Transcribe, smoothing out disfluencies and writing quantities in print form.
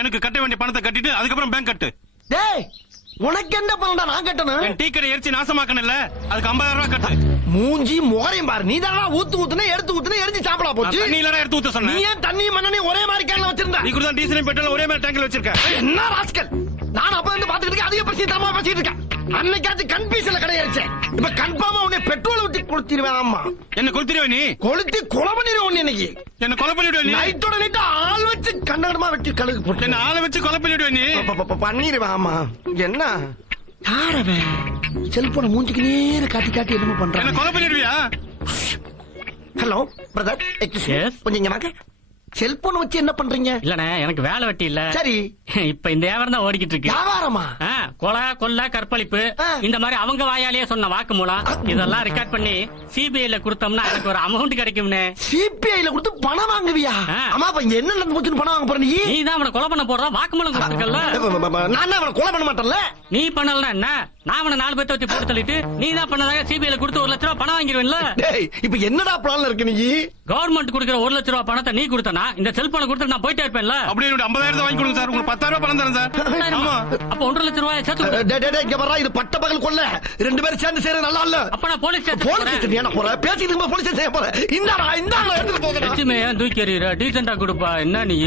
எனக்கு கட்ட வேண்டிய பணத்தை கட்டிட்டு அதுக்கப்புறம் பேங்க் கட்டு. டேய் உனக்கு என்ன பண்ணடா நான் கட்டணும்? என் டீ கடை எரிச்சு நாசமாக்கணும்ல, அதுக்கு 50,000 ரூபாய் கட்டு. மூஞ்சி முகரையும் பாரு, நீ தானா ஊத்துனா எடுத்து எரிஞ்சு சாப்பிடா போச்சு. நீ இல்லடா எடுத்து ஊத்த சொன்ன. நீ ஏன் தண்ணி மண்ணெண்ணெய் ஒரே மாதிரி கேன்ல வச்சிருந்த? நீ கூட தான் டீசல் பெட்ரோல் ஒரே மாதிரி டேங்க்ல வச்சிருக்க. என்ன ராஸ்கல், நான் அப்ப இருந்து பாத்துக்கிட்டு இருக்கேன், அதிக பிரச்சனை தரமா பேசிட்டு இருக்கேன். அன்னைக்காச்சும் கன்ஃபியூஷன்ல கிடையாச்சு, இப்ப கன்ஃபார்மா உன்னை பெட்ரோல் ஊத்தி கொளுத்திடுவேன். ஆமா என்ன கொளுத்திடுவே? நீ கொளுத்தி கொலை பண்ணிடுவோம். இன்னைக்கு என்ன கொலை பண்ணிடுவே? நீ நைட்டோட நைட்டு ஆள் வச்சு கண்ணடமா வெட்டி கழுகு போட்டு என்ன ஆளை வச்சு கொலை பண்ணிடுவே? நீ பண்ணிடுவேன். ஆமா என்ன யாரவன் செல்போன மூஞ்சிக்கு நேர காட்டி காட்டி என்னமோ பண்றான். என்ன கொலை பண்ணிடுவியா? ஹலோ பிரதர், கொஞ்சம் இங்க வாங்க. செல்போன் வச்சு என்ன பண்றீங்க? இல்லண்ணே, எனக்கு வேலை வெட்டி இல்ல. சரி, இப்ப இந்த வியாபாரம் தான் ஓடிக்கிட்டு இருக்கு. வியாபாரமா? கொலை கொள்ள கற்பழிப்பு இந்த மாதிரி அவங்க வாயாலேயே சொன்ன வாக்கு மூலம் இதெல்லாம் ரெக்கார்ட் பண்ணி சிபிஐல கொடுத்தோம்னா எனக்கு ஒரு அமௌண்ட் கிடைக்கும்னே. சிபிஐல கொடுத்து பணம் வாங்குவியா? ஆமா, இப்ப இங்க என்ன நடந்து போச்சுன்னு பணம் வாங்க போற? நீ தான் அவனை கொலை பண்ண போடுற வாக்கு மூலம் கொடுத்துருக்கல. நான் அவனை கொலை பண்ண மாட்டேன்ல. நீ பண்ணலன்னா என்ன? நான் அவனை 4 பேர்த்த வச்சு போட்டு தள்ளிட்டு நீ தான் பண்ணதாக சிபிஐல கொடுத்து 1 லட்ச ரூபாய் பணம் வாங்கிடுவேன்ல. இப்ப என்னடா பிளான்ல இருக்கு? நீ கவர்மெண்ட் கொடுக்கிற 1 லட்ச ரூபாய் பணத்தை நீ கொடுத்தனா இந்த செல்போனை கொடுத்து நான் போயிட்டே இருப்பேன்ல. அப்படியே 50,000 வாங்கி கொடுங்க சார், உங்களுக்கு 10,000 ரூபாய் பணம் தரேன் சார். ஆமா, அப்ப 1.5 லட்ச ரூபாய் சேர்த்து இங்க வர்றா. இது பட்ட பகல் கொள்ள 2 பேரும் சேர்ந்து செய்யறது நல்லா இல்ல. அப்ப நான் போலீஸ் ஸ்டேஷன் போற பேசிட்டு போலீஸ் ஸ்டேஷன் போற. இந்தாடா எடுத்துட்டு போகிறேன். தூக்கி எறிகிற டீசெண்டா கொடுப்பா. என்ன நீ